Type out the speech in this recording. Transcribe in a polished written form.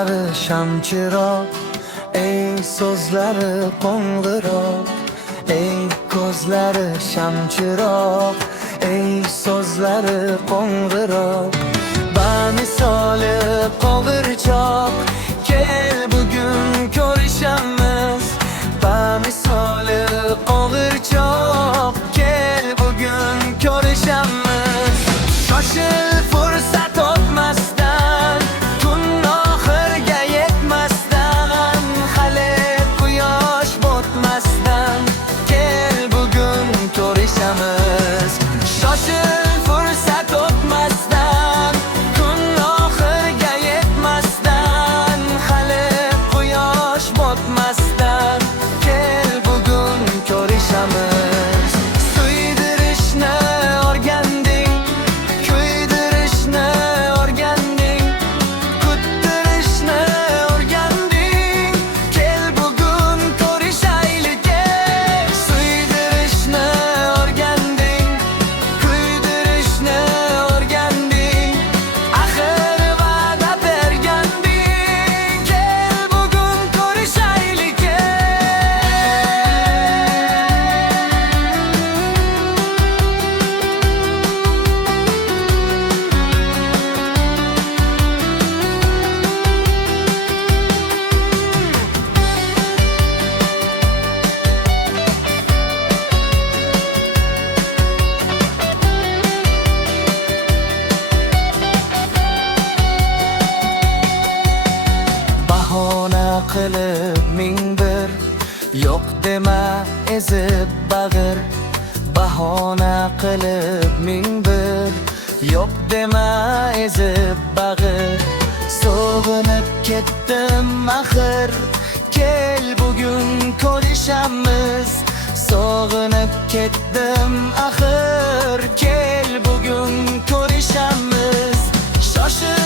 ko'zlari shamchiroq, ey so'zlari qo'ng'iroq. Ey ko'zlari shamchiroq, ey so'zlari qo'ng'iroq. Bamisoli qo'g'irchoq, kel bugun ko'rishamiz. Bamisoli qo'g'irchoq, kel bugun ko'rishamiz. Shoshil fursat o'tmasdan, kun oxirga yetmasdan, hali quyosh botmasdan, kel bugun ko'rishamiz. Shoshil fursat o'tmasdan, kun oxirga yetmasdan, hali quyosh botmasdan, kel bugun ko'rishamiz. Suydirishni o'rganding, kuydirishni o'rganding, kuttirishni o'rganding, kel bugun ko'rishaylik. Suydirishni o'rganding, kuydirishni o'rganding, axir va'da berganding, kel bugun ko'rishaylik. Bahona qilib ming bir, yo'q dema ezib bag'ir. Bahona qilib ming bir, yo'q dema ezib bag'ir. Sog'inib ketdim axir, kel bugun ko'rishamiz. Sog'inib ketdim axir, kel bugun ko'rishamiz. Shoshil